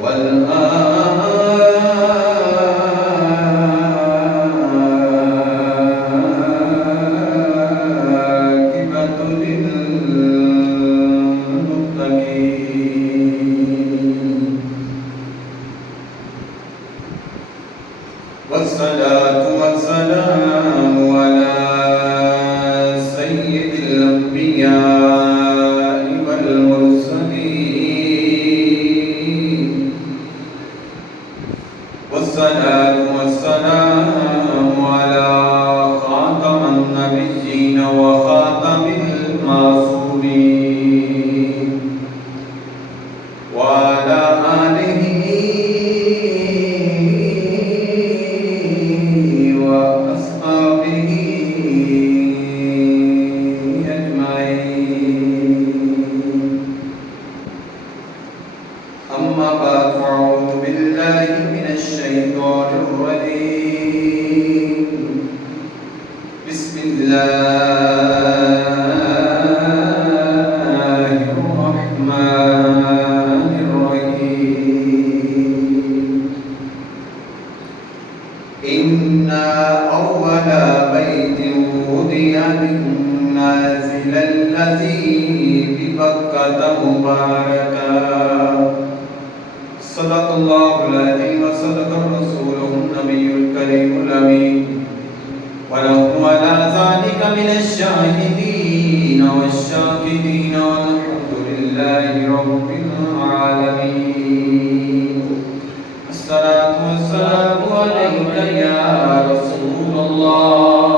والعاقبة للمتقين والصلاة والسلام على سيد الأنبياء والمرسلين والصلاة والسلام على خاتم النبيين وخاتم المعصومين وعلى آله وأصحابه أجمعين. أما بعد فأعوذ بالله من الشيطان الرجيم. بسم الله الرحمن الرحيم. إن أول بيت وضع للناس للذي ببكة مباركا. صدق الله العظيم وصدق رسوله النبي الكريم الأمين ونحن على ذلك من الشاهدين والشاكرين والحمد لله رب العالمين. الصلاة والسلام عليك يا رسول الله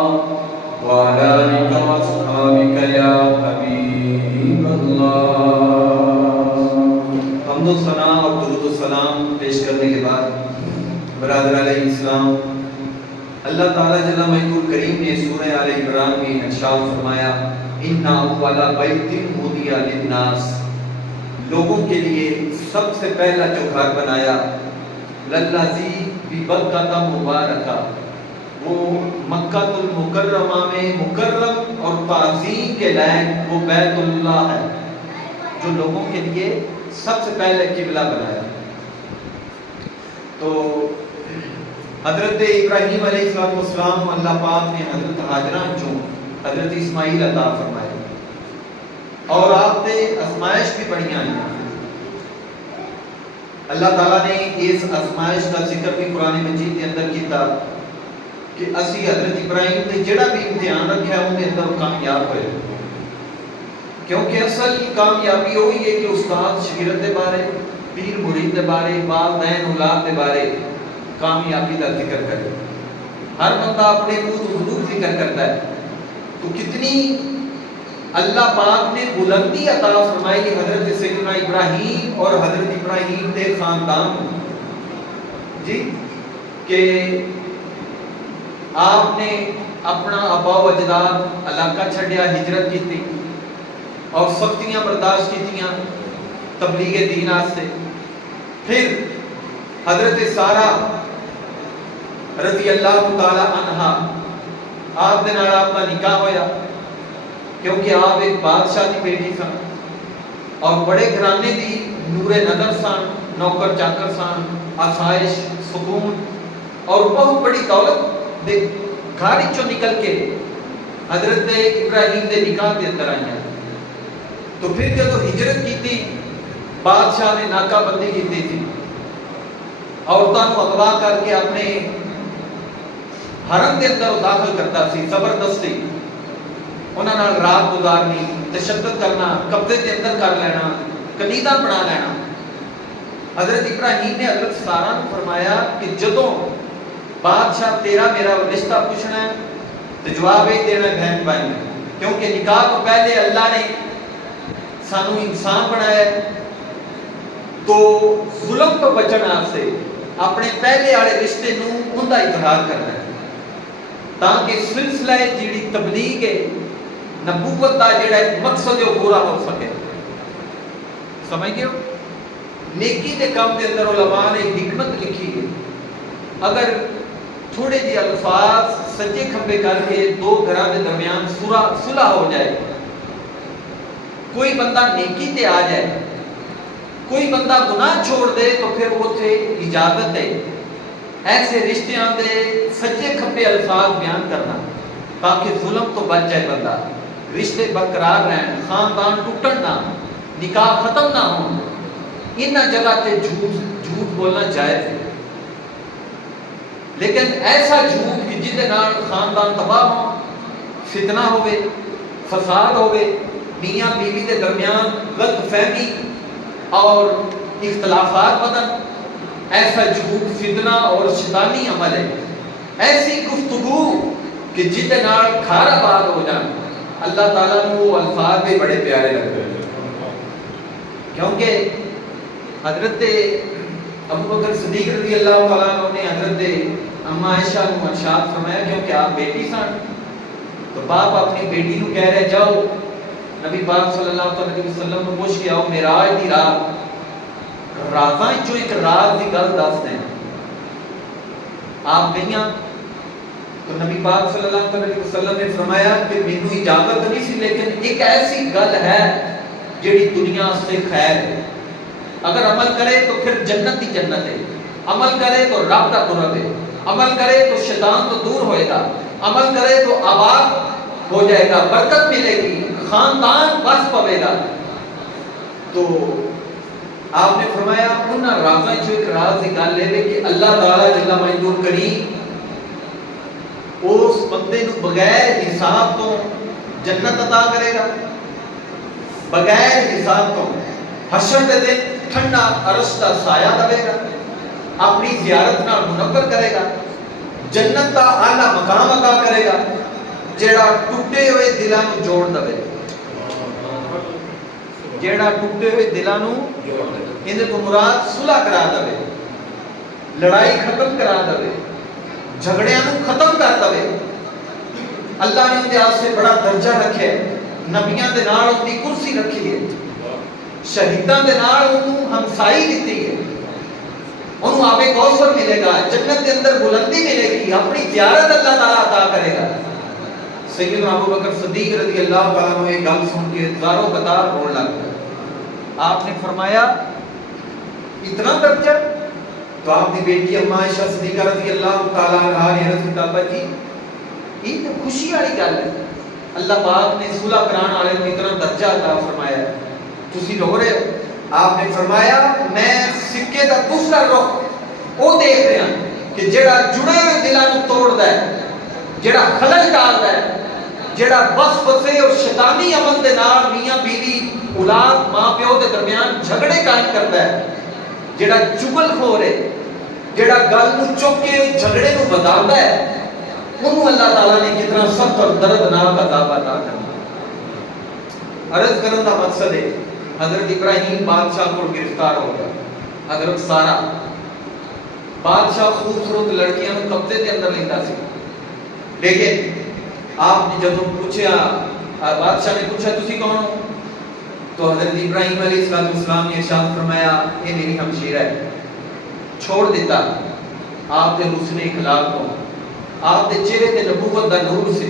وعلى آلك وأصحابك يا حبيب الله. حمد و ثنا اور درود و سلام پیش کرنے کے بعد برادر علیہ السلام، اللہ تعالیٰ جل مجدہ کریم نے سورہ آل عمران میں ارشاد فرمایا ان اول بیت وضع للناس، لوگوں کے لیے سب سے پہلا جو گھر بنایا للذی ببکۃ مبارکہ، وہ مکہ المکرمہ میں مکرم اور تعظیم کے لائق وہ بیت اللہ ہے جو لوگوں کے لیے سب سے پہلے قبلہ بنایا. تو حضرت ابراہیم علیہ السلام اللہ پاک نے حضرت حاجرہ جو حضرت اسماعیل عطا فرمائے اور آپ نے آزمائش بھی بڑھیاں ہیں. اللہ تعالیٰ نے اس آزمائش کا ذکر بھی قرآن مجید کے اندر کیتا کہ اسی حضرت ابراہیم نے جڑا بھی امتحان رکھا ہے ان کے اندر کامیاب ہوئے، کیونکہ اصل کامیابی ہوئی ہے کہ استاد شاگرد دے بارے، پیر مرید دے بارے، والدین اولاد دے بارے کامیابی کا ذکر کرے. ہر بندہ اپنے منہ تو ضرور ذکر کرتا ہے، تو کتنی اللہ پاک نے بلندی عطا فرمائی حضرت سیدنا ابراہیم اور حضرت ابراہیم کے خاندان جی کہ آپ نے اپنا آبا و اجداد علاقہ چھڈیا، ہجرت کی تھی اور سختیاں برداشت کیتیاں تبلیغ دین واسطے. پھر حضرت سارہ رضی اللہ تعالی عنہا آپ دے نال آپ کا نکاح ہویا، کیونکہ آپ ایک بادشاہ کی بیٹی سن اور بڑے گھرانے دی نور نظر سن، نوکر چاکر سن، آسائش، سکون اور بہت بڑی دولت دے گھر چوں نکل کے حضرت ابراہیم دے نکاح دے اندر آئی ہیں. تو پھر جب ہجرت کی تھی بادشاہ نے ناکہ بندی کی تھی، عورتوں کو اغوا کر کے اپنے حرم کے اندر داخل کرتا سی، زبردستی انہاں نال رات گزارنی، تشدد کرنا، قبضے کے اندر کر لینا، کلیدہ بنا لینا. حضرت ابراہیم نے حضرت سارہ نے فرمایا کہ جدوں بادشاہ تیرا میرا رشتہ پوچھنا ہے تو جواب ہی دینا بہن بھائی میں، کیونکہ نکاح کو پہلے اللہ نے سانو انسان بنایا ہے، تو ظلم تو بچنا سے اپنے پہلے والے رشتے نو ان کا اظہار کرنا ہے تاکہ سلسلہ جیڑی تبلیغ ہے نبوت کا جڑا مقصد ہے وہ پورا ہو سکے. سمجھ گئے ہو؟ نیکی کے کام کے اندر علماء نے حکمت لکھی ہے، اگر تھوڑے جی الفاظ سجے کھمبے کر کے دو گھراں دے درمیان صلح ہو جائے، کوئی بندہ نیکی تے آ جائے، کوئی بندہ گناہ چھوڑ دے تو پھر اتنے اجازت ہے ایسے رشتیاں دے سچے کھپے الفاظ بیان کرنا تاکہ ظلم تو بچ جائے بندہ، رشتے برقرار رہن، خاندان ٹوٹن نہ، نکاح ختم نہ ہو، ان جگہ تے جھوٹ بولنا جائز ہے۔ لیکن ایسا جھوٹ کہ جہدے نال خاندان تباہ ہو، فتنہ ہوئے، فساد ہوئے، میاں بیوی کے درمیان غلط فہمی اور اختلافات بدن، ایسا جھوٹ فتنہ اور شیطانی عمل ہے۔ ایسی گفتگو کہ جہدے نال گھر آباد ہو جان، اللہ تعالیٰ نے وہ الفاظ بھی بڑے پیارے لگتے ہیں، کیونکہ حضرت ابو بکر صدیق رضی اللہ تعالیٰ عنہ نے حضرت اما عائشہ کو ارشاد فرمایا، کیونکہ آپ بیٹی سن تو باپ اپنی بیٹی کو کہہ رہے جاؤ نبی پاک صلی اللہ علیہ وسلم کو پوچھ کے آؤ معراج دی رات رازاں چوں ایک راز دی گل دس دیں۔ آپ گئیاں تو نبی پاک صلی اللہ علیہ وسلم نے فرمایا کہ مینوں اجازت نہیں سی، لیکن ایک ایسی گل ہے جیڑی دنیا سے خیر ہے، اگر عمل کرے تو پھر جنت ہی جنت ہے، عمل کرے تو رب کا قرب ہے، عمل کرے تو شیطان تو دور ہوئے گا، عمل کرے تو آباد ہو جائے گا، برکت ملے گی، خاندان بس پوے گا۔ تو آپ نے فرمایا انہاں رازاں جو ایک راز نکال لے کہ اللہ تعالیٰ جل مجدور کریم اس بندے نو بغیر حساب تو جنت عطا کرے گا، بغیر حساب تو حشر دے دن ٹھنڈا عرش دا سایہ دے گا، اپنی زیارت نال منور کرے گا، جنت دا اعلیٰ مقام عطا کرے گا، جیڑا ٹوٹے ہوئے دلاں نو جوڑ دے، جیڑا ٹوٹے ہوئے دلاں نو اندے تو مراد صلح کرا دے، لڑائی ختم کرا دے، جھگڑیاں نو ختم کر دے۔ اللہ نے اندے واسطے بڑا درجہ رکھے، نبیاں دے نال ان دی کرسی رکھی ہے، شہیداں دے نال انہوں ہمسائی دیتی ہے، انہوں آب کوثر ملے گا، جنت کے اندر بلندی ملے گی، اپنی زیارت اللہ تعالیٰ عطا کرے گا۔ سیدنا ابو بکر صدیق رضی اللہ تعالیٰ عنہ ایک گل سن کے زاروں قطار رونے لگ گئے۔ آپ نے فرمایا اتنا درجہ؟ تو آپ کی بیٹی اما عائشہ صدیقہ رضی اللہ تعالیٰ عنہ نے عرض کیا ابا جی یہ تو خوشی والی گل ہے، اللہ پاک نے صلح کران والے کو اتنا درجہ عطا فرمایا ہے، تسی رو رہے ہو؟ آپ نے فرمایا میں سکے دا دوسرا رخ وہ دیکھ رہا کہ جڑا جڑے ہوئے دلاں نو توڑدا ہے، جڑا خلل ڈالدا ہے، جڑا بس بسے اور شیطانی عمل دے نال میاں بیوی اولاد ماں پیو دے درمیان جھگڑے قائم کرتا ہے، جڑا چگل خور ہے، جڑا گل نو چک کے جھگڑے نو بتاتا ہے، انہوں اللہ تعالیٰ نے کتنا سخت اور دردناک عذاب عطا کرنا۔ عرض کرنے کا مقصد ہے حضرت ابراہیم بادشاہ کو گرفتار ہو گیا، حضرت سارا بادشاہ خوبصورت لڑکیاں کو قبضے کے اندر لیتا سی، لیکن آپ نے جب پوچھا بادشاہ نے پوچھا تسی کون ہو تو حضرت ابراہیم علیہ السلام نے ارشاد فرمایا یہ میری ہمشیرہ ہے، چھوڑ دیتا آپ کے حسن اخلاق کو، آپ کے چہرے تے نبوت دا نور سے،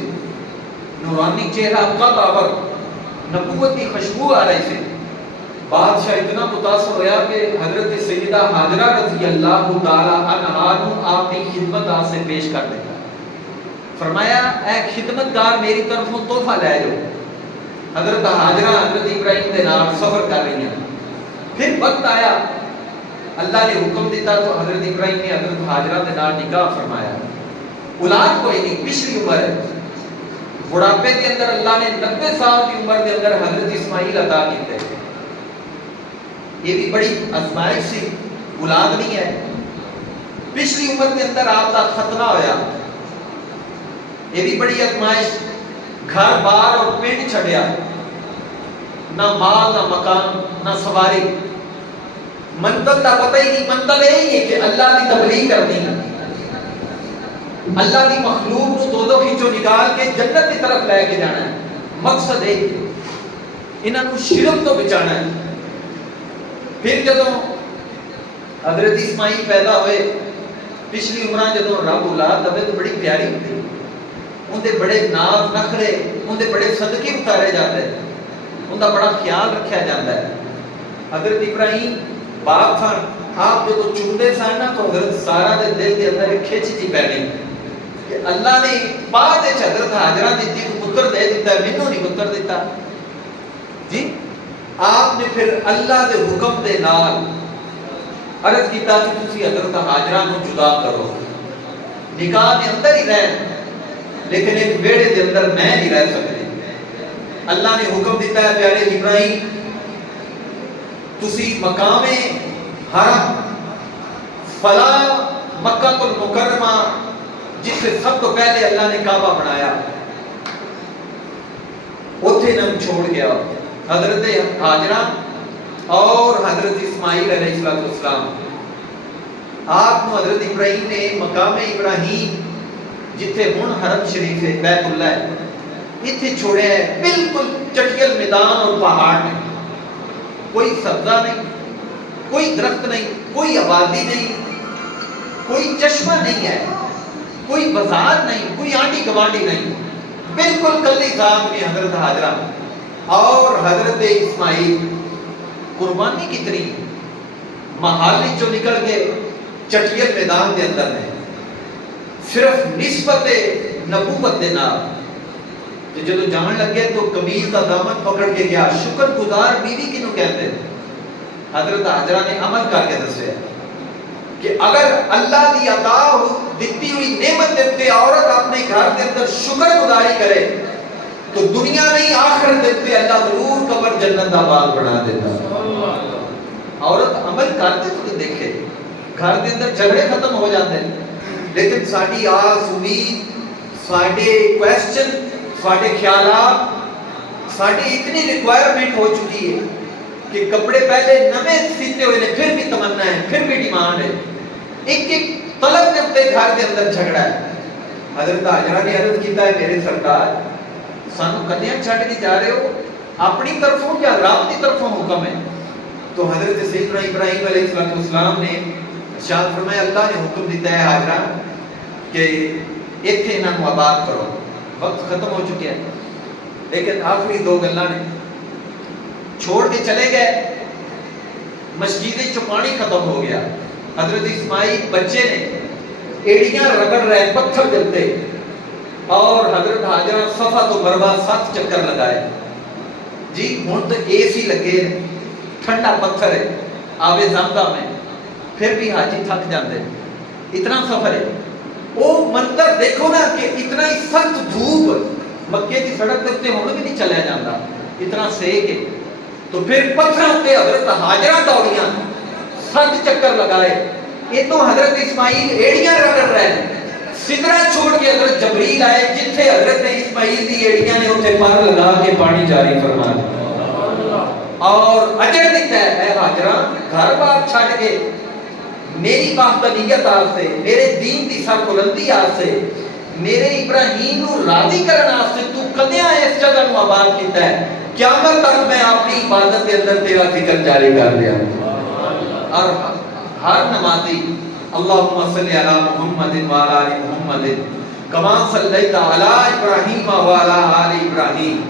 نورانی چہرہ قطعا نبوت کی خوشبو آ رہی سے۔ بادشاہ اتنا متاثر ہویا کہ حضرت سیدہ حاجرہ رضی اللہ تعالی عنہا کو آپ کی خدمت سے پیش کر دیتا، فرمایا اے خدمتگار میری طرفوں تحفہ لے جاؤ۔ حضرت حاجرہ حضرت ابراہیم کے نام سفر کر رہی ہیں، پھر وقت آیا اللہ نے حکم دیتا تو حضرت ابراہیم نے حضرت حاجرہ کے نام نکاح فرمایا، اولاد کوئی نہیں، پچھلی عمر ہے، بڑھاپے کے اندر اللہ نے 90 سال کی عمر کے اندر حضرت اسماعیل عطا کیتے، یہ بھی بڑی آزمائش سی، اولاد نہیں ہے، پچھلی عمر کے اندر آپ کا ختنہ ہویا، یہ بھی بڑی آزمائش، گھر بار اور پنڈ چھڑیا، نہ مال نہ مکان نہ سواری، منزل کا پتہ ہی نہیں، منزل یہی ہے کہ اللہ کی تبلیغ کرنی ہے، اللہ کی مخلوق کو دو کھینچو نکال کے جنت کی طرف لے کے جانا ہے، مقصد ہے انہاں کو شرک تو بچانا ہے۔ پھر جدوں حضرت اسماعیل پیدا ہوئے، پچھلی عمرہ جدوں رب اولاد دے تو بڑی پیاری ہوتی، ان دے بڑے ناز نخرے، ان دے بڑے صدقے اتارے جاتے ہیں، ان دا بڑا خیال رکھا جاتا ہے۔ حضرت ابراہیم باپ سن آپ جو چنتے سن نا تو حضرت سارا دے دل کے اندر ایک کھچ جی پینی کہ اللہ نے بعد حضرت حاجرہ دیتی تو پتر دے دیتا ہے مینوں نہیں پتر دیتا جی آپ نے پھر اللہ دے حکم دے نال عرض کیتا کہ تسی حضرت حاجرہ نو جدا کرو نکاح دے اندر ہی رہ لیکن ایک بیڑے دے اندر میں نہیں رہ سکتی اللہ نے حکم دیتا ہے پیارے ابراہیم تسی مقام حرم فلا مکہ المکرمہ جس سے سب تو پہلے اللہ نے کعبہ بنایا اتھے نم چھوڑ گیا حضرت حاجرہ اور حضرت اسماعیل علیہ السلام آپ کو حضرت ابراہیم نے مقام ابراہیم جتھے ہن حرم شریف ہے بیت اللہ ہے اتھے چھوڑے ہے بالکل چٹیل میدان اور پہاڑ میں کوئی سبزہ نہیں کوئی درخت نہیں کوئی آبادی نہیں کوئی چشمہ نہیں ہے کوئی بازار نہیں کوئی آنٹی گوانڈی نہیں بالکل کلی ذات میں حضرت حاجرہ اور حضرت اسماعیل قربانی کتنی محالی جو نکل کے چٹیل میدان کے اندر ہے صرف نسبت نبوت دے نال جدو جان لگے تو قمیض کا دامن پکڑ کے گیا شکر گزار بیوی کینوں کہتے ہیں حضرت حاجرہ نے عمل کر کے دسیا کہ اگر اللہ دی عطا دیتی ہوئی نعمت دیتے عورت اپنے گھر کے اندر شکر گزاری کرے تو دنیا نہیں آخرت دیتے اللہ ضرور قبر جنت دا باغ بنا دیتا عورت عمل کرتے تو دیکھے گھر کے اندر جھگڑے ختم ہو جاتے ہیں لیکن ساڈی آس امید ساڈے کوسچن ساڈے خیالات ساڈی اتنی ریکوائرمنٹ ہو چکی ہے کہ کپڑے پہلے نوے سیتے ہوئے نے پھر بھی تمنا ہے پھر بھی ڈیمانڈ ہے ایک ایک طلب نے اپنے گھر کے اندر جھگڑا ہے حضرت حاجرہ نے عرض کیتا ہے میرے سرکار سانو کنیا چھڈ کے جا رہے ہو اپنی طرفوں یا رب کی طرفوں حکم ہے تو حضرت سیدنا ابراہیم علیہ السلام نے ارشاد فرمایا اللہ نے حکم دیتا ہے حاجرہ کہ ایتھے انہاں کو آباد کرو وقت ختم ہو چکے ہیں لیکن آخری دو گلاں نے چھوڑ کے چلے گئے مسجد چ پانی ختم ہو گیا حضرت اسماعیل بچے نے ایڑیاں رگڑ رہے پتھر دلتے اور حضرت حاجرہ صفا تو مروا 7 چکر لگائے جی ہن تو اے سی لگے ٹھنڈا پتھر ہے آبے زمزم میں پھر بھی حاجی تھک جاندے اتنا سفر ہے وہ منظر دیکھو نا کہ اتنا ہی سخت دھوپ مکے کی سڑک تے ہن بھی نہیں چلیا جاندا اتنا سیک ہے تو پھر پتھراں تے حضرت حاجرہ دوڑیاں 7 چکر لگائے یہ تو حضرت اسماعیل ایڑیاں رگڑ رہے ہیں سدرا چھوڑ کے حضرت جبریل آئے جتھے حضرت اسماعیل دی ایڑیاں نے اتنے پر لگا کے پانی جاری فرما دیا اور اجر دیتا ہے اے حاجرہ گھر بار چھڈ کے میری وحدانیت واسطے میرے دین دی سربلندی واسطے میرے ابراہیم کو راضی کرنے واسطے تو کدیاں اس جگہ نو آباد کیتا ہے قیامت تک میں اپنی عبادت کے اندر تیرا ذکر جاری کر دیا اور ہر نمازی اللہم صلی علی محمد وعلی آل محمد کما صلیت علی ابراہیم وعلی آل ابراہیم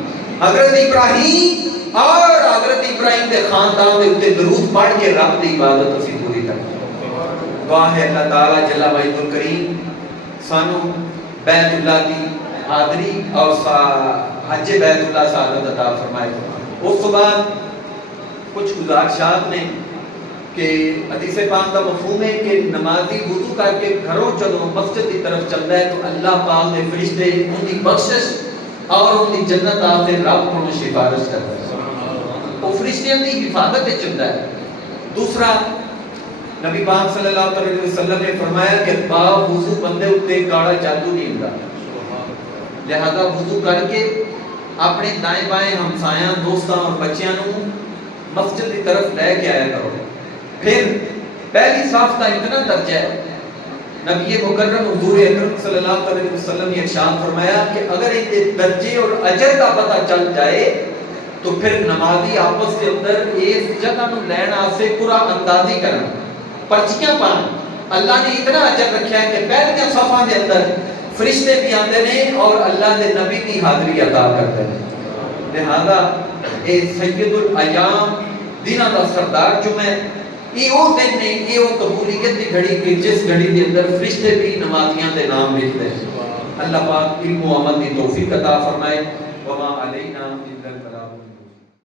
حضرت ابراہیم اور حضرت ابراہیم کے خاندان کے اوپر درود پڑھ کے رب کی عبادت اسی پوری کریں دعا ہے اللہ تعالی جل مجدہ الکریم سانو بیت اللہ کی حاضری اور حج بیت اللہ سعادت عطا فرمائے اس کے بعد کچھ گزارشات نے کہ حدیث پاک کا مفہوم ہے کہ نمازی وضو کر کے گھروں چلو مسجد کی طرف چلتا ہے تو اللہ پاک نے فرشتے ان کی بخشش اور ان کی جنت آتے رب کو سفارش کرتا ہے وہ فرشتوں کی حفاظت چلتا ہے دوسرا نبی پاک صلی اللہ علیہ وسلم نے فرمایا کہ با وضو بندے اتے کاڑا جادو نہیں ہوتا لہذا وضو کر کے اپنے دائیں بائیں ہمسایاں دوستاں اور بچیاں نو مسجد کی طرف لے کے آیا کرو پھر پہلی صاف کا اتنا درجہ ہے نبی مکرم حضور اکرم صلی اللہ علیہ وسلم نے ارشاد فرمایا کہ اگر یہ درجے اور اجر کا پتہ چل جائے تو پھر نمازی آپس کے اندر اس جگہ نو لینا سے پورا اندازی کرنا پرچیاں پان اللہ نے اتنا اجر رکھا ہے کہ پہلیاں صفحاں دے اندر فرشتے بھی آتے ہیں اور اللہ دے نبی کی حاضری عطا کرتے ہیں لہذا اے سید الایام دینہ دا سردار جو میں یہ وہ دن نہیں، یہ وہ قبولیت کی گھڑی کہ جس گھڑی کے اندر فرشتے بھی نمازیاں دے نام لکھتے ہیں۔ اللہ پاک علم و عمل کی توفیق عطا فرمائے۔ وما علینا